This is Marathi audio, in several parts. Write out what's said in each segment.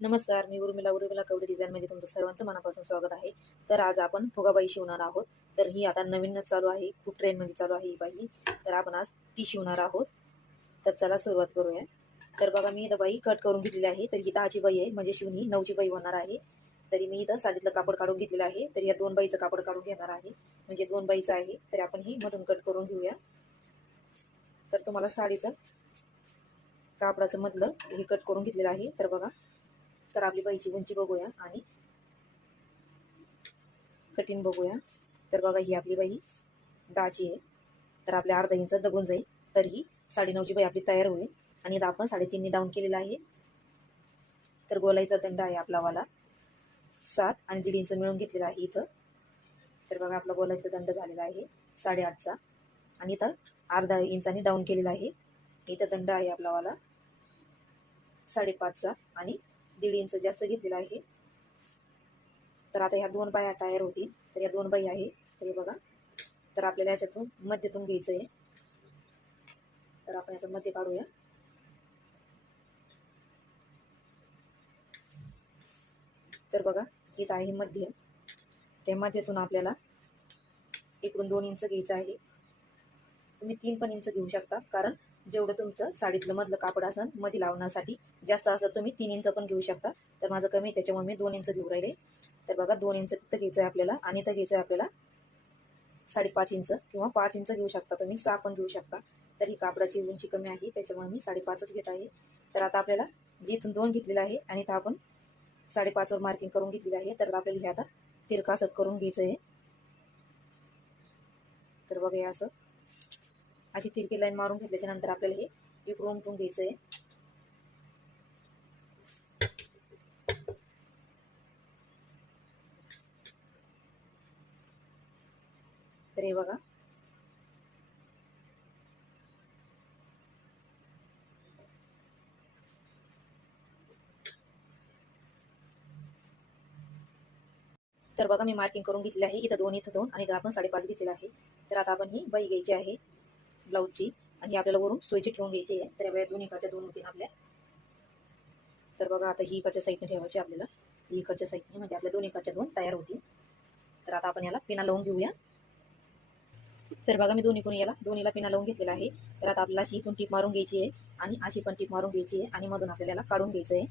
नमस्कार मी उर्मिला. उर्मिला कवडे डिझाईनमध्ये तुमचं सर्वांचं मनापासून स्वागत आहे. तर आज आपण फुगाबाई शिवणार आहोत. तर ही आता नवीनच चालू आहे. खूप ट्रेनमध्ये चालू आहे ही बाई. तर आपण आज ती शिवणार आहोत. तर चला सुरुवात करूया. तर बघा मी इथं बाई कट करून घेतलेली आहे. तर ही दहाची बाई आहे. म्हणजे शिवणी नऊची बाई होणार आहे. तरी मी इथं साडीतलं कापड काढून घेतलेलं आहे. तर या दोन बाईचं कापड काढून घेणार आहे. म्हणजे दोन बाईचं आहे. तर आपण ही मधून कट करून घेऊया. तर तुम्हाला साडीचं कापडाचं मधलं हे कट करून घेतलेलं आहे. तर बघा तर आपली बाईची उंची बघूया आणि कटिंग बघूया. तर बघा ही आपली बाई दहाची आहे. तर आपल्या अर्धा इंच दबून जाईल. तर ही साडेनऊची बाई आपली तयार होईल. आणि इथं आपण साडेतीननी डाऊन केलेला आहे. तर गोलाईचा दंड आहे आपला वाला. सात आणि दीड इंच मिळून घेतलेला आहे इथं. तर बघा आपला गोलाईचा दंड झालेला आहे. साडेआठचा. आणि इथं अर्धा इंचाने डाऊन केलेला आहे. इथं दंड आहे आपला वाला. साडेपाचचा. आणि दीड इंच जास्त घेतलेला आहे. तर आता ह्या दोन बाया तयार होतील. तर या दोन बाई आहे. तर हे बघा. तर आपल्याला याच्यातून मध्यतून घ्यायचं आहे तर आपण याचं मध्य काढूया. तर बघा इथं आहे मध्य. त्या मध्यातून आपल्याला इकडून दोन इंच घ्यायचं आहे. तुम्ही तीन पण इंच घेऊ शकता. कारण जेवढं तुमचं साडीतलं मधलं कापड असेल मध्ये लावण्यासाठी जास्त असलं तुम्ही तीन इंच पण घेऊ शकता. तर माझं कमी आहे, त्याच्यामुळे मी दोन इंच घेऊ राहिले. तर बघा दोन इंच तिथं घ्यायचं आहे आपल्याला आणि इथं घ्यायचं आहे आपल्याला साडेपाच इंच किंवा पाच इंच घेऊ शकता तुम्ही सहा पण घेऊ शकता. तर ही कापडाची उंची कमी आहे त्याच्यामुळे मी साडेपाचच घेत आहे. तर आता आपल्याला जे इथून दोन घेतलेलं आहे आणि इथं आपण साडेपाचवर मार्किंग करून घेतलेलं आहे. तर आपल्याला हे आता तिरका करून घ्यायचं आहे तर बघा हे असं अशी तिरकी लाईन मारून घेतल्याच्या नंतर आपल्याला हे इकडून उमटून घ्यायचं आहे तर हे बघा. तर बघा मी मार्किंग करून घेतली आहे. इथं दोन इथं दोन आणि इथं आपण साडेपाच घेतलेलं आहे. तर आता आपण ही बाई घ्यायची आहे. ब्लाऊजची आणि आपल्याला वरून सोयची ठेवून घ्यायची आहे. तर या दोन इकडच्या दोन होतील आपल्या. तर बघा आता ही इकडच्या साईडने ठेवायची आपल्याला. ही इकडच्या साईडने म्हणजे आपल्या दोन इकडच्या दोन तयार होतील. तर आता आपण याला पिना लावून घेऊया. तर बघा मी दोन्ही कोणी याला दोन्हीला पिना लावून घेतलेला आहे. तर आता आपल्याला अशी इथून टीप मारून घ्यायची आहे आणि अशी पण टीप मारून घ्यायची आहे आणि मधून आपल्याला काढून घ्यायचं आहे.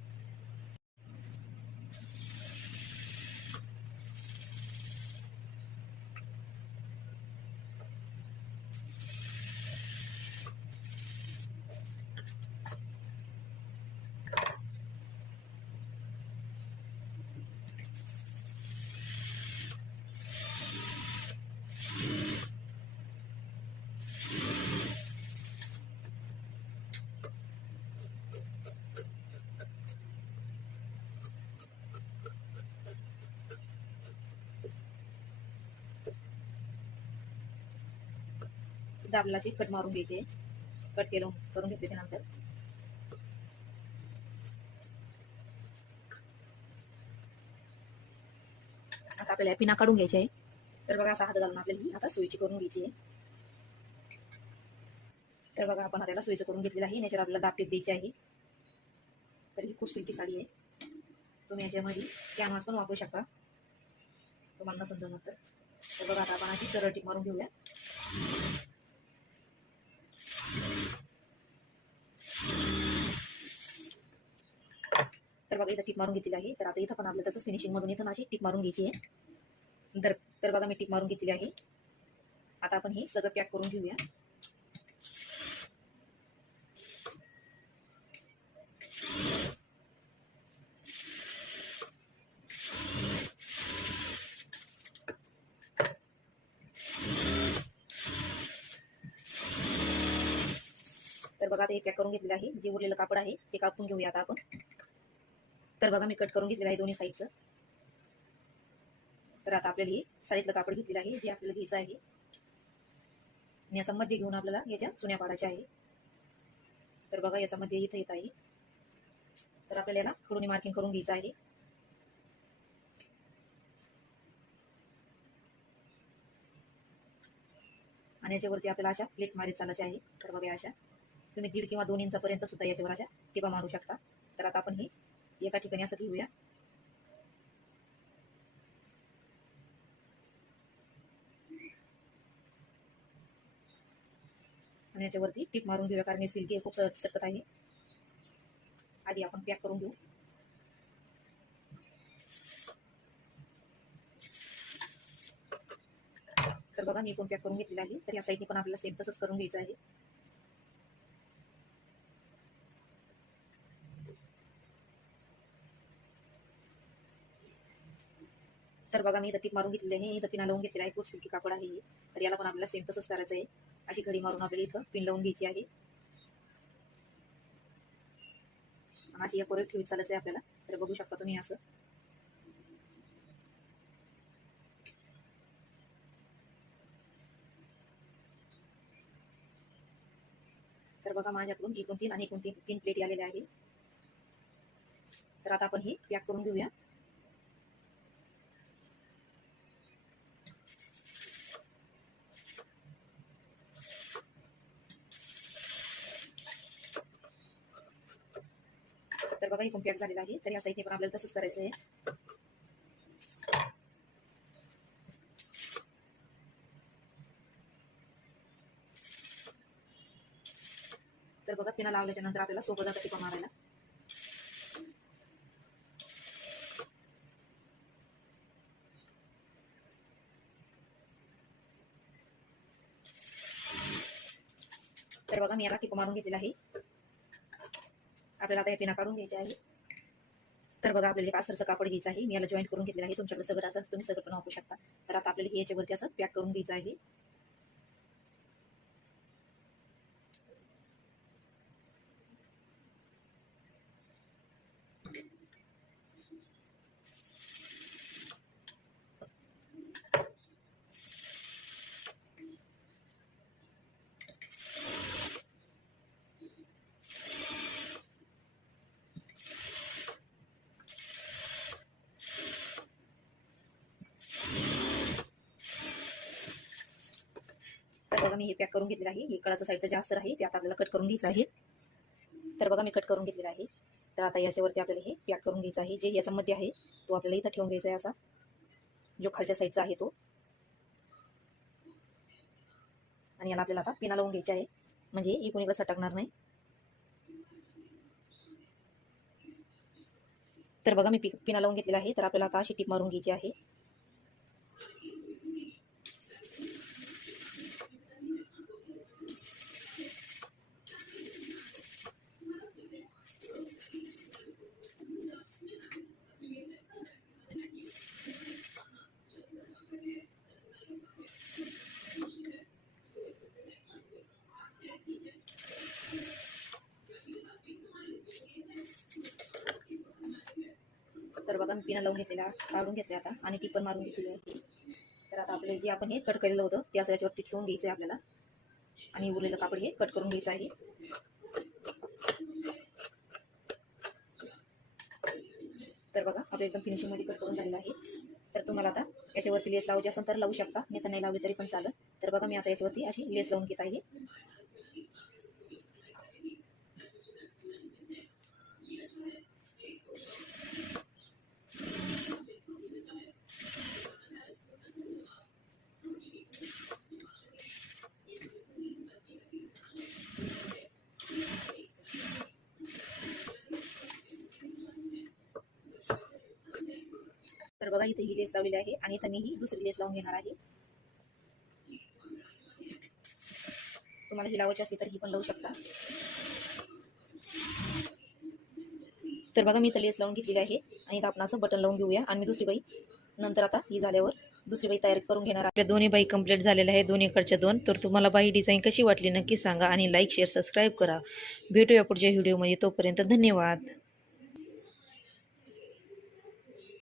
दाबलाची कट मारून घ्यायची. कट केलं करून घेतल्याच्या नंतर. आता आपल्याला पिना काढून घ्यायची आहे. तर बघा असा हात घालून आपल्याला ही आता सोयीची करून घ्यायची आहे. तर बघा आपण आता सोयीचं करून घेतलेलं आहे. याच्यावर आपल्याला दापटीत द्यायची आहे. तर ही खूप सिल्की साडी आहे. तुम्ही याच्यामध्ये कॅनव्हास पण वापरू शकता. तुम्हाला नसेल जमत तर बघा आता आपण अशी सरळ टीप मारून घेऊया. बघा इथं टिप मारून घेतलेली आहे. तर आता इथं पण आपलं तसंच फिनिशिंग मधून इथं अशी टिप मारून घ्यायची आहे. तर तर बघा मी टीप मारून घेतलेली आहे. आता आपण हे सगळं पॅक करून घेऊया. तर बघा आता हे पॅक करून घेतलेलं आहे. जे उरलेलं कापड आहे ते कापून घेऊया आता आपण. तर बघा मी कट करून घेतलेलं आहे दोन्ही साईडचं तर आता आपल्याला हे साईडलं कापड घेतलेलं आहे जे आपल्याला घ्यायचं आहे. आणि याचा मध्ये घेऊन आपल्याला याच्या चुन्या पाडायच्या आहे. तर बघा याचा मध्ये इथं येत आहे. तर आपल्याला याला खडूनी मार्किंग करून घ्यायचं आहे. आणि याच्यावरती आपल्याला अशा प्लेट मारीत चालायच्या आहे. तर बघा अशा. तुम्ही दीड किंवा दोन इंचापर्यंत सुद्धा याच्यावर अशा टिपा मारू शकता. तर आता आपण हे एका ठिकाणी असं घेऊया आणि याच्यावरती टीप मारून घेऊया कारण हे सिल्की खूप सट सटकत आहे आधी आपण पॅक करून घेऊ तर बघा मी पण पॅक करून घेतलेला आहे तर या साईडने पण आपल्याला सेम तसंच करून घ्यायचं आहे तर बघा मी इथं टीप मारून घेतलेली आहे. इथं पिना लावून घेतलेला आहे. खूप सिल्की कापड आहे तर याला पण आपल्याला सेम तसंच करायचं आहे. अशी घडी मारून आपल्याला इथं पिन लावून घ्यायची आहे. अशी या कोरेट ठेवीत चालायचं आहे आपल्याला. तर बघू शकता तुम्ही असं. तर बघा माझ्याकडून एकूण तीन आणि एकूण तीन तीन प्लेटी आलेल्या आहे. तर आता आपण ही पॅक करून घेऊया. तर बघा एकूण पॅक झालेला आहे. तर या साईडने पण आपल्याला तसंच करायचं आहे तर बघा पिना लावल्याच्या नंतर आपल्याला सोबत जातं टिपा मारायला तर बघा मी याला टिपा मारून घेतलेला आहे. आपल्याला आता या पिना काढून घ्यायच्या आहे. तर बघा आपल्याला एक असरचं कापड घ्यायचं आहे. मी याला जॉईंट करून घेतलेलं आहे. तुमच्याकडे सगळं असं तुम्ही सगळं पण वापरू शकता. तर आता आपल्याला हे याच्यावरती असं पॅक करून घ्यायचं आहे. बघा मी हे पॅक करून घेतलेलं आहे. हे कळाचं साईडचं जास्त आहे ते आता आपल्याला कट करून घ्यायचं आहे. तर बघा मी कट करून घेतलेलं आहे. तर आता याच्यावरती आपल्याला हे पॅक करून घ्यायचं आहे. जे याच्यामध्ये आहे तो आपल्याला इथं ठेवून घ्यायचा आहे असा. जो खालच्या साईडचा आहे तो. आणि याला आपल्याला आता पिना लावून घ्यायची आहे. म्हणजे इकडून इकडं सटकणार नाही. तर बघा मी पिना लावून घेतलेला आहे. तर आपल्याला आता अशी टीप मारून घ्यायची आहे. बघा मी पिना लावून घेतलेला काढून घेतले आता आणि ती पण मारून घेतलेली आहे. तर आता आपले जे आपण हे कट केलेलं होतं त्या याच्यावरती ठेवून घ्यायचं आहे आपल्याला. आणि उरलेलं कापड हे कट करून घ्यायचं आहे. तर बघा आपलं एकदम फिनिशिंगमध्ये कट करून झालेलं आहे. तर तुम्हाला आता याच्यावरती लेस लावायची असेल तर लावू शकता. नाही तर नाही लावली तरी पण चालेल. तर बघा मी आता याच्यावरती अशी लेस लावून घेत आहे. तर बघा इथे ही लेस लावलेली आहे आणि इथं मी ही दुसरी लेस लावून घेणार आहे. तुम्हाला ही लावायची असली तर ही पण लावू शकता. तर बघा मी इथं लेस लावून घेतलेली आहे आणि इथं आपण असं बटन लावून घेऊया. आणि मी दुसरी बाई नंतर आता ही झाल्यावर दुसरी बाई तयार करून घेणार आहे. आपल्या दोन्ही बाई कंप्लीट झालेल्या आहे दोन्हीकडच्या दोन. तर तुम्हाला बाई डिझाईन कशी वाटली नक्की सांगा आणि लाईक शेअर सबस्क्राईब करा. भेटूया पुढच्या व्हिडिओमध्ये तोपर्यंत धन्यवाद.